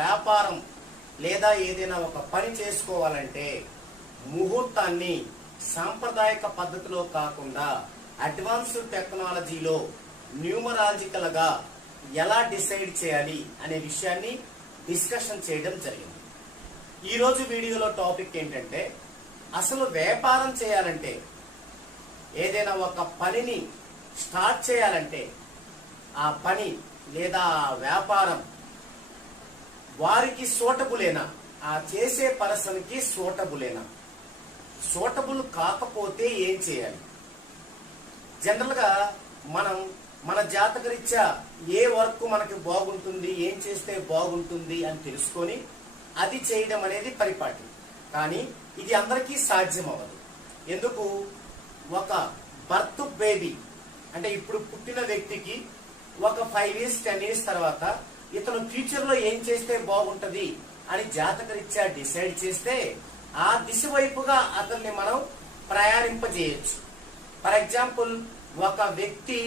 వ్యాపారం లేదా ఏదైనా ఒక పని చేసుకోవాలంటే ముహూర్తాన్ని సాంప్రదాయక పద్ధతిలో కాకుండా అడ్వాన్స్డ్ టెక్నాలజీలో న్యూమరాలజికల్గా ఎలా డిసైడ్ చేయాలి అనే విషయాన్ని డిస్కషన్ చేయడం జరిగింది. ఈరోజు వీడియోలో టాపిక్ ఏంటంటే అసలు వ్యాపారం చేయాలంటే ఏదైనా ఒక పనిని స్టార్ట్ చేయాలంటే ఆ పని లేదా ఆ వ్యాపారం వారికి సూటబులేనా? ఆ చేసే పర్సన్కి సూటబులేనా? సూటబుల్ కాకపోతే ఏం చేయాలి? జనరల్గా మనం మన జాతకరీత్యా ఏ వర్క్ మనకి బాగుంటుంది ఏం చేస్తే బాగుంటుంది అని తెలుసుకొని అది చేయడం అనేది పరిపాటి. కానీ ఇది అందరికీ సాధ్యం అవ్వదు ఎందుకు? ఒక బర్త్ బేబీ అంటే ఇప్పుడు పుట్టిన వ్యక్తికి ఒక ఫైవ్ ఇయర్స్ టెన్ ఇయర్స్ తర్వాత ఇతను ఫ్యూచర్లో ఏం చేస్తే బాగుంటది అని జాతకరీత్యా డిసైడ్ చేస్తే ఆ దిశ వైపుగా అతన్ని మనం ప్రయాణింపజేయచ్చు. ఫర్ ఎగ్జాంపుల్ ఒక వ్యక్తి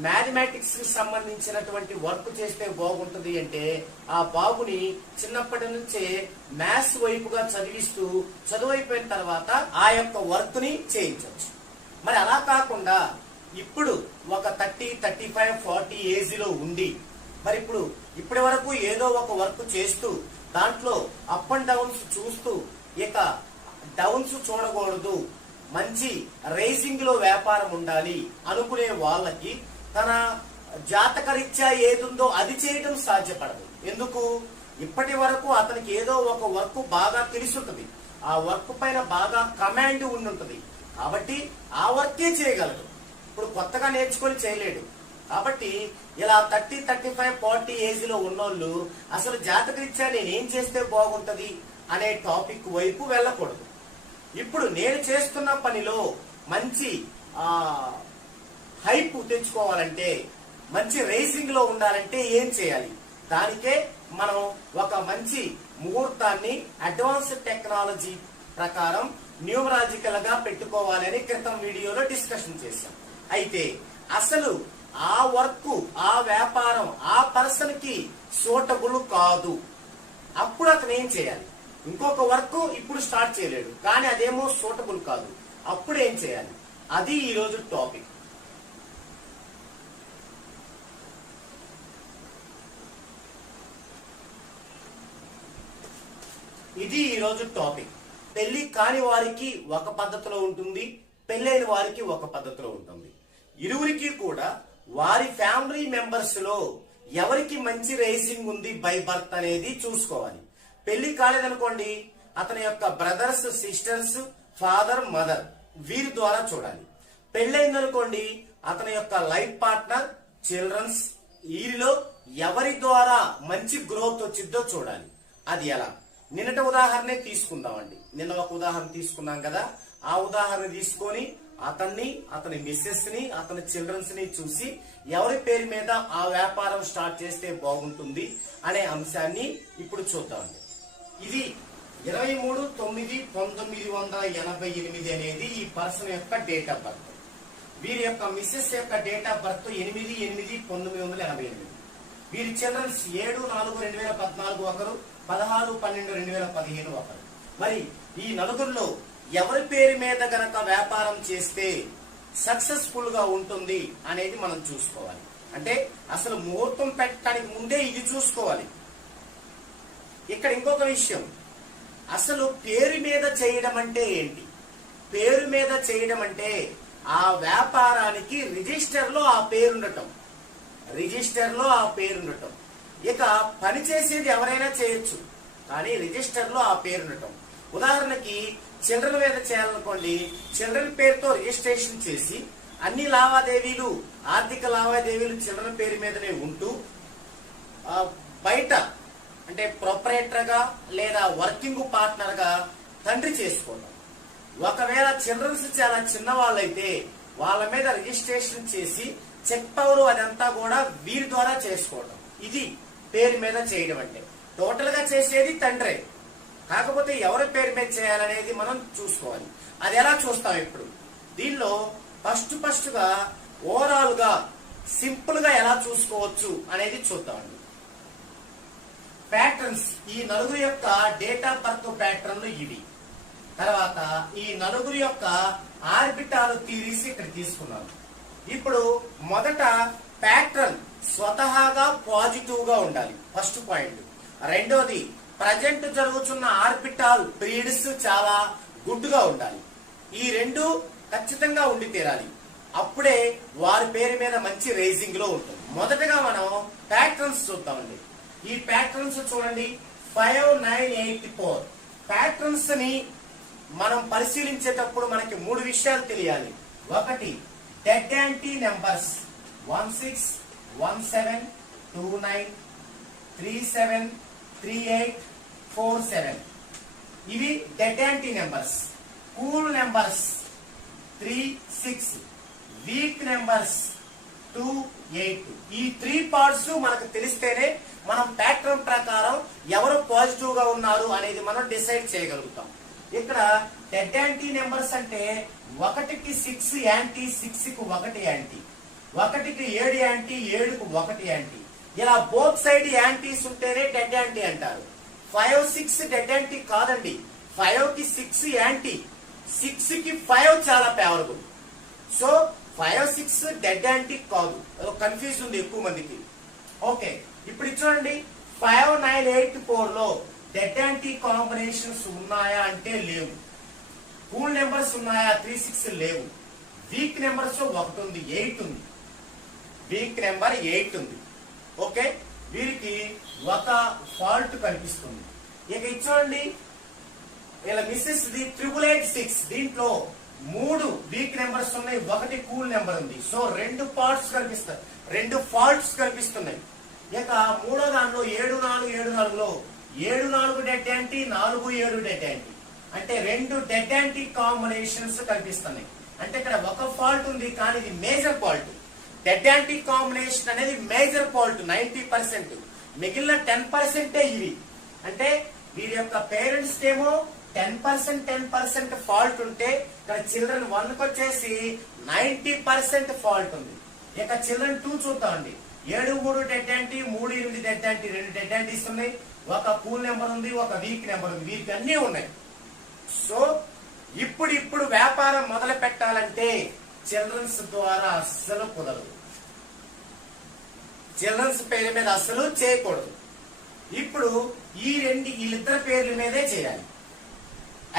మ్యాథమెటిక్స్కి సంబంధించినటువంటి వర్క్ చేస్తే బాగుంటుంది అంటే ఆ బాబుని చిన్నప్పటి నుంచే మ్యాథ్స్ వైపుగా చదివిస్తూ చదువైపోయిన తర్వాత ఆ యొక్క వర్క్ని చేయించవచ్చు మరి అలా కాకుండా ఇప్పుడు ఒక థర్టీ థర్టీ ఫైవ్ ఫార్టీ ఏజ్లో ఉండి మరి ఇప్పుడు ఇప్పటి వరకు ఏదో ఒక వర్క్ చేస్తూ దాంట్లో అప్ అండ్ డౌన్స్ చూస్తూ ఇక డౌన్స్ చూడకూడదు. మంచి రేసింగ్లో వ్యాపారం ఉండాలి అనుకునే వాళ్ళకి తన జాతకరీత్యా ఏదుందో అది చేయడం సాధ్యపడదు. ఎందుకు? ఇప్పటి వరకు అతనికి ఏదో ఒక వర్క్ బాగా తెలుసుంటది. ఆ వర్క్ పైన బాగా కమాండ్ ఉండుంటది. కాబట్టి ఆ వర్కే చేయగలడు. ఇప్పుడు కొత్తగా నేర్చుకొని చేయలేడు. కాబట్టి ఇలా థర్టీ థర్టీ ఫైవ్ ఫార్టీ ఏజ్లో ఉన్నోళ్ళు అసలు జాతకరీత్యా నేను ఏం చేస్తే బాగుంటది అనే టాపిక్ వైపు వెళ్ళకూడదు. ఇప్పుడు నేను చేస్తున్న పనిలో మంచి హైప్ తెచ్చుకోవాలంటే మంచి రేసింగ్లో ఉండాలంటే ఏం చేయాలి? దానికే మనం ఒక మంచి ముహూర్తాన్ని అడ్వాన్స్ టెక్నాలజీ ప్రకారం న్యూమరాజికల్గా పెట్టుకోవాలని క్రితం వీడియోలో డిస్కషన్ చేశాం. అయితే అసలు ఆ వర్క్ ఆ వ్యాపారం ఆ పర్సన్కి సూటబుల్ కాదు. అప్పుడు అతను ఏం చేయాలి? ఇంకొక వర్క్ ఇప్పుడు స్టార్ట్ చేయలేడు. కానీ అదేమో సూటబుల్ కాదు. అప్పుడు ఏం చేయాలి? అది ఈ రోజు టాపిక్. ఇది ఈ రోజు టాపిక్. పెళ్ళి కాని వారికి ఒక పద్ధతిలో ఉంటుంది పెళ్ళైన వారికి ఒక పద్ధతిలో ఉంటుంది. ఇరువురికి కూడా వారి ఫ్యామిలీ మెంబర్స్లో ఎవరికి మంచి రేసింగ్ ఉంది బై బర్త్ అనేది చూసుకోవాలి. పెళ్ళి కాలేదనుకోండి అతని యొక్క బ్రదర్స్ సిస్టర్స్ ఫాదర్ మదర్ వీరి ద్వారా చూడాలి. పెళ్ళైందనుకోండి అతని యొక్క లైఫ్ పార్ట్నర్ చిల్డ్రన్స్ వీరిలో ఎవరి ద్వారా మంచి గ్రోత్ వచ్చిద్దో చూడాలి. అది ఎలా? నిన్నటి ఉదాహరణే తీసుకుందామండి. నిన్న ఒక ఉదాహరణ తీసుకున్నాం కదా. ఆ ఉదాహరణ తీసుకొని అతన్ని అతని మిస్సెస్ని అతని చిల్డ్రన్స్ని చూసి ఎవరి పేరు మీద ఆ వ్యాపారం స్టార్ట్ చేస్తే బాగుంటుంది అనే అంశాన్ని ఇప్పుడు చూద్దామండి ఇది ఇరవై మూడు తొమ్మిది పంతొమ్మిది వందల ఎనభై ఎనిమిది అనేది ఈ పర్సన్ యొక్క డేట్ ఆఫ్ బర్త్. వీరి యొక్క మిస్సెస్ యొక్క డేట్ ఆఫ్ బర్త్ ఎనిమిది ఎనిమిది పంతొమ్మిది వందల ఎనభై ఎనిమిది. వీరి చిల్డ్రన్స్ ఏడు నాలుగు రెండు వేల పద్నాలుగు ఒకరు పదహారు పన్నెండు రెండు వేల పదిహేను ఒకరు. మరి ఈ నలుగురిలో ఎవరి పేరు మీద గనక వ్యాపారం చేస్తే సక్సెస్ఫుల్గా ఉంటుంది అనేది మనం చూసుకోవాలి. అంటే అసలు ముహూర్తం పెట్టడానికి ముందే ఇది చూసుకోవాలి. ఇక్కడ ఇంకొక విషయం. అసలు పేరు మీద చేయడం అంటే ఏంటి? పేరు మీద చేయడం అంటే ఆ వ్యాపారానికి రిజిస్టర్లో ఆ పేరుండటం రిజిస్టర్లో రిజిస్టర్లో ఆ పేరుండటం ఇక పని చేసేది ఎవరైనా చేయొచ్చు కానీ రిజిస్టర్లో ఆ పేరుండటం ఉదాహరణకి చిల్డ్రన్ మీద చేయాలనుకోండి చిల్డ్రన్ పేరుతో రిజిస్ట్రేషన్ చేసి అన్ని లావాదేవీలు ఆర్థిక లావాదేవీలు చిల్డ్రన్ పేరు మీదనే ఉంటూ బయట అంటే ప్రొపరేటర్గా లేదా వర్కింగ్ పార్ట్నర్గా తండ్రి చేసుకోవడం ఒకవేళ చిల్డ్రన్స్ చాలా చిన్న వాళ్ళైతే వాళ్ళ మీద రిజిస్ట్రేషన్ చేసి చెక్ పవర్ అదంతా కూడా వీరి ద్వారా చేసుకోవడం ఇది పేరు మీద చేయడం అంటే. టోటల్గా చేసేది తండ్రే. కాకపోతే ఎవరి పేరు మీద చేయాలనేది మనం చూసుకోవాలి. అది ఎలా చూస్తాం ఇప్పుడు? దీనిలో ఫస్ట్ ఫస్ట్గా ఓవరాల్గా సింపుల్గా ఎలా చూసుకోవచ్చు అనేది చూద్దామండి ప్యాటర్న్స్ ఈ నలుగురు యొక్క డేట్ ఆఫ్ బర్త్ ప్యాటర్న్లు ఇవి. తర్వాత ఈ నలుగురు యొక్క ఆర్బిటాల్ థీరీస్ ఇక్కడ తీసుకున్నాను. ఇప్పుడు మొదట ప్యాటర్న్ స్వతహాగా పాజిటివ్గా ఉండాలి. First point. రెండోది ప్రజెంట్ జరుగుతున్న ఆర్బిటాల్ బ్రీడ్స్ చాలా గుడ్గా ఉండాలి. ఈ రెండు ఖచ్చితంగా ఉండి తీరాలి. అప్పుడే వారి పేరు మీద మంచి రేసింగ్లో ఉంటుంది. మొదటగా మనం ప్యాటర్న్స్ చూద్దామండి. ఈ ప్యాటర్న్స్ చూడండి. Five nine eight four. ప్యాటర్న్స్ని మనం పరిశీలించేటప్పుడు మనకి మూడు విషయాలు తెలియాలి. ఒకటి dead anti numbers one six one seven two nine three seven three eight four seven. ఇవి dead anti numbers. Cool numbers three six. Weak numbers two eight. ఈ త్రీ పార్ట్స్ మనకు తెలిస్తేనే మనం ప్యాటర్న్ ప్రకారం ఎవరు పాజిటివ్గా ఉన్నారు అనేది మనం డిసైడ్ చేయగలుగుతాం. ఇక్కడ డెడ్ యాంటీ నెంబర్స్ అంటే ఒకటికి సిక్స్ యాంటీ సిక్స్కు ఒకటి యాంటీ. ఒకటికి ఏడు యాంటీ ఏడుకు ఒకటి యాంటీ. ఇలా బోత్ సైడ్ యాంటీస్ ఉంటేనే డెడ్ యాంటీ అంటారు. ఫైవ్ సిక్స్ డెడ్ యాంటీ కాదండి. ఫైవ్కి సిక్స్ యాంటీ. సిక్స్కి ఫైవ్ చాలా favourable so five six dead anti కాదు. కన్ఫ్యూజ్ ఉంది ఎక్కువ మందికి. ఓకే ఇప్పుడు చూడండి. ఫైవ్ నైన్ ఎయిట్ ఫోర్లో డెడ్ యాంటీ కాంబినేషన్స్ ఉన్నాయా అంటే లేవు. కూల్ నెంబర్స్ ఉన్నాయా? త్రీ సిక్స్ లేవు. వీక్ నెంబర్స్ ఒకటి ఉంది ఎయిట్ ఉంది. వీక్ నెంబర్ ఎయిట్ ఉంది. ఓకే? వీరికి ఒక ఫాల్ట్ కనిపిస్తుంది. ఇక ఇది చూడండి. ఇలా misses the triple eight six దీంట్లో మూడు వీక్ నెంబర్స్ ఉన్నాయి ఒకటి కూల్ నెంబర్ ఉంది. సో రెండు పార్ట్స్ కనిపిస్తాయి. రెండు ఫాల్ట్స్ కనిపిస్తున్నాయి. ఇక మూడో దానిలో ఏడు నాలుగు ఏడు నాలుగులో ఏడు నాలుగు డెడ్ యాంటీ నాలుగు ఏడు డెడ్ యాంటీ అంటే రెండు డెడ్ యాంటీ కాంబినేషన్స్ కనిపిస్తున్నాయి. అంటే ఇక్కడ ఒక ఫాల్ట్ ఉంది కానీ ఇది major fault dead anti combination అనేది మేజర్ ఫాల్ట్ నైన్టీ పర్సెంట్ మిగిలిన టెన్ పర్సెంటే ఇవి అంటే వీరి యొక్క పేరెంట్స్ ఏమో ten percent ten percent fault ఉంటే ఇక్కడ చిల్డ్రన్ వన్కి వచ్చేసి నైన్టీ పర్సెంట్ ఫాల్ట్ ఉంది. ఇక చిల్డ్రన్ టూ చూద్దామండి ఏడు మూడు డెడ్ యాంటీ మూడు ఎనిమిది డెడ్ యాంటీ రెండు డెడ్ యాంటీస్ ఉన్నాయి. ఒక కూల్ నెంబర్ ఉంది ఒక వీక్ నెంబర్ ఉంది. వీక్ అన్నీ ఉన్నాయి. సో ఇప్పుడు ఇప్పుడు వ్యాపారం మొదలు పెట్టాలంటే చిల్డ్రన్స్ ద్వారా అస్సలు కుదరదు. చిల్డ్రన్స్ పేరు మీద అస్సలు చేయకూడదు. ఇప్పుడు ఈ రెండు వీళ్ళిద్దరి పేర్ల మీదే చేయాలి.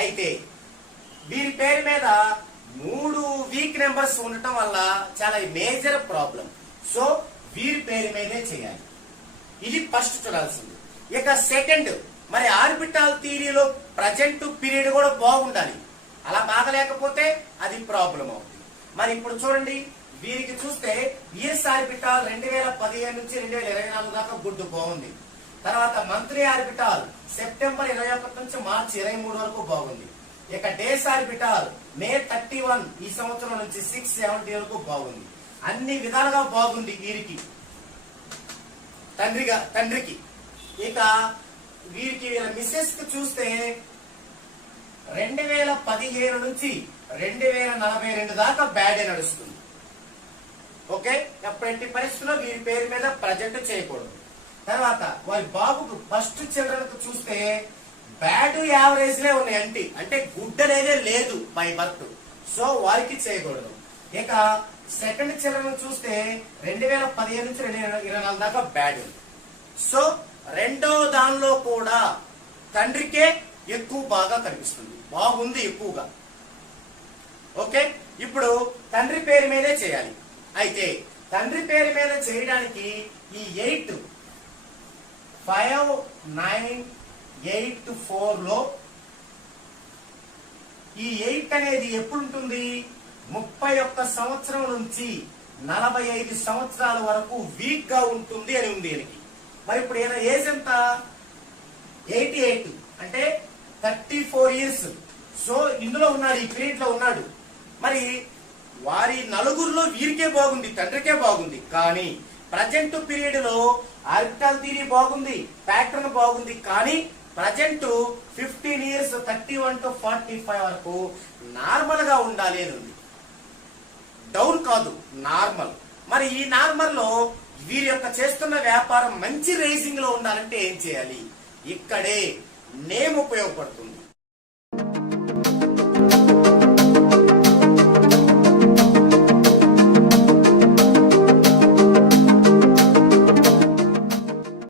అయితే వీరి పేరు మీద మూడు వీక్ నెంబర్స్ ఉండటం వల్ల చాలా మేజర్ ప్రాబ్లం. సో వీరి పేరు మీదే చేయాలి. ఇది ఫస్ట్ చూడాల్సింది. ఇక సెకండ్ మరి ఆర్బిటాల్ థియరీలో ప్రజెంట్ పీరియడ్ కూడా బాగుండాలి. అలా బాగలేకపోతే అది ప్రాబ్లం అవుతుంది. మరి ఇప్పుడు చూడండి వీరికి చూస్తే ఇయర్స్ ఆర్బిటాల్ రెండు వేల పదిహేను నుంచి రెండు వేల ఇరవై నాలుగు దాకా గుడ్డు బాగుంది. తర్వాత మంత్రి ఆర్బిటాల్ సెప్టెంబర్ ఇరవై ఒకటి నుంచి మార్చి ఇరవై మూడు వరకు బాగుంది. ఇక days orbital May thirty one ఈ సంవత్సరం నుంచి సిక్స్ సెవెంటీ వరకు బాగుంది. అన్ని విధాలుగా బాగుంది వీరికి. తండ్రిగా తండ్రికి. ఇక వీరికి వీళ్ళ మిస్సెస్కు చూస్తే రెండు వేల పదిహేను నుంచి రెండు వేల నలభై రెండు దాకా బ్యాడే నడుస్తుంది. ఓకే? ఎప్పటి పరిస్థితుల్లో వీరి పేరు మీద ప్రజెంట్ చేయకూడదు. తర్వాత వారి బాబుకు ఫస్ట్ చిల్డ్రన్కు చూస్తే బ్యాడ్ యావరేజ్ లే ఉన్నాయి అంటే అంటే గుడ్ అనేదే లేదు బై బర్త్ సో వారికి చేయకూడదు. ఇక సెకండ్ చిల్డ్రన్ చూస్తే రెండు వేల పదిహేను నుంచి రెండు వేల ఇరవై నాలుగు దాకా బ్యాడ్. ఉంది సో రెండో దానిలో కూడా తండ్రికే ఎక్కువ బాగా కనిపిస్తుంది. బాగుంది ఎక్కువగా. ఓకే? ఇప్పుడు తండ్రి పేరు మీదే చేయాలి. అయితే తండ్రి పేరు మీద చేయడానికి ఈ ఎయిట్ ఫైవ్ నైన్ ఎయిట్ ఫోర్లో ఈ ఎయిట్ అనేది ఎప్పుడు ఉంటుంది ముప్పై ఒక్క సంవత్సరం నుంచి నలభై ఐదు సంవత్సరాల వరకు వీక్గా ఉంటుంది అని ఉంది ఈయనకి. మరి ఇప్పుడు ఈయన ఏజ్ ఎంత? Eighty eight. అంటే థర్టీ ఫోర్ ఇయర్స్. సో ఇందులో ఉన్నాడు ఈ పీరియడ్లో ఉన్నాడు. మరి వారి నలుగురిలో వీరికే బాగుంది తండ్రికే బాగుంది. కానీ ప్రజెంట్ పీరియడ్లో థియరీ బాగుంది ప్యాటర్న్ బాగుంది. కానీ present fifteen years thirty one to forty five వరకు నార్మల్గా ఉండాలి అని ఉంది. డౌన్ కాదు నార్మల్ మరి ఈ నార్మల్లో వీరి యొక్క చేస్తున్న వ్యాపారం మంచి రేసింగ్లో ఉండాలంటే ఏం చేయాలి? ఇక్కడే నేమ్ ఉపయోగపడుతుంది.